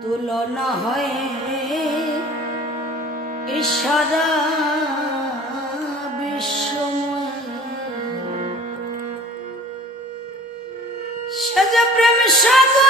তুলনা হয় ইশারা বিশ্বময়। সে যে প্রেম সাগরে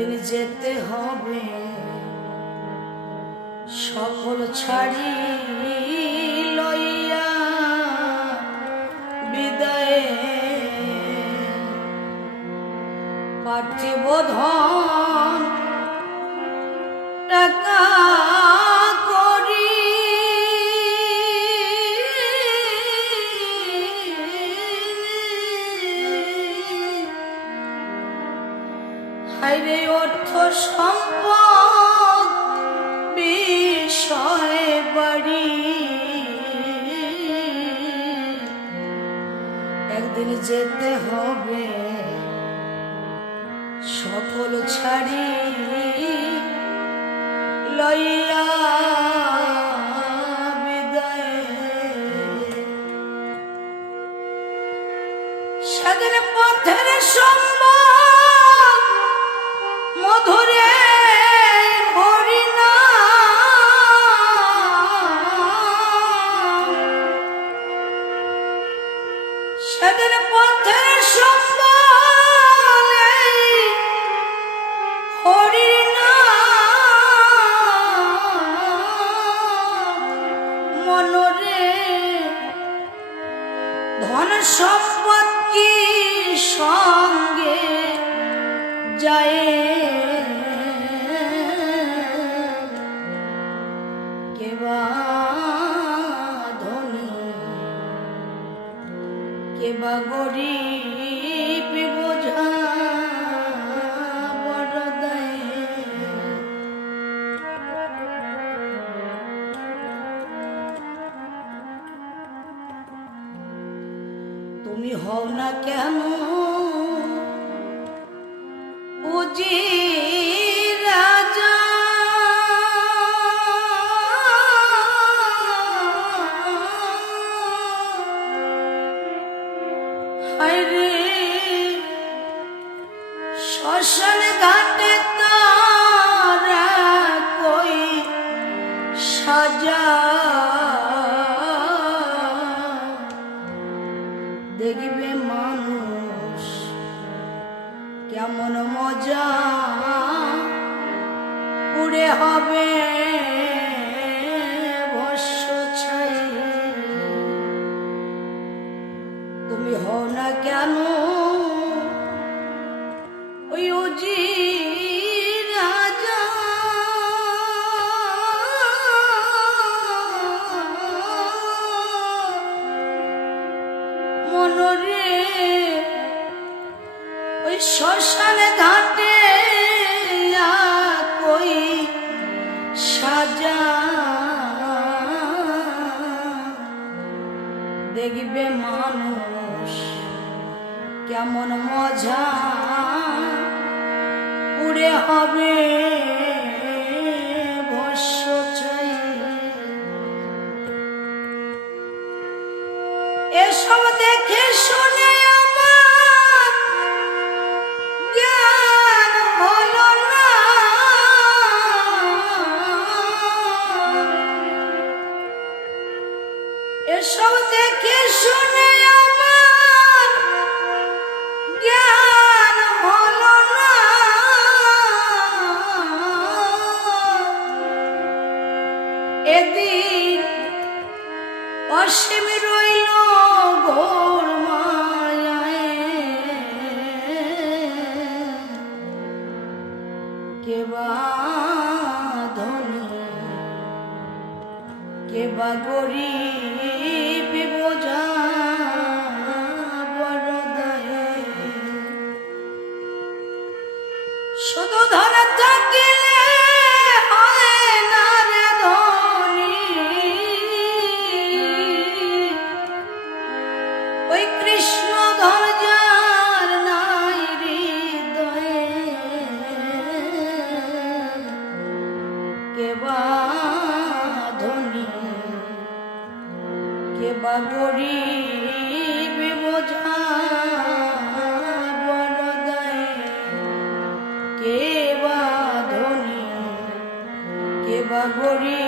একদিন যেতে হবে সকল ছাড়ি লইয়া বিদায়ে পার্থিব ধন হাইরে অর্থ সম্পদ বিষয়ে বাড়ি। একদিন যেতে হবে সকল ছাড়ি লইয়া সেদিন পথের সম্মান মধুরে হরিণা সেদিন পথের সম্মান হরিণা মনরে ধন সঙ্গে যায়? কেবা গরিব বোঝা বড় তুমি হও না কেন? পুজি হায়রে শ্মশান ঘাটে তারা কই সাজা? দেখবে মানুষ কেমন মজা। পুড়ে হবে হও না কেন? ওই রাজা। ওই শ্মশানে ঘাটে কই সাজা। দেখবে মানুষ কেমন মজা? উড়ে হবে কেবা ধনী কেবা গরিব বোঝা বড় দয়ে শুধু ধরা থাকিলে করি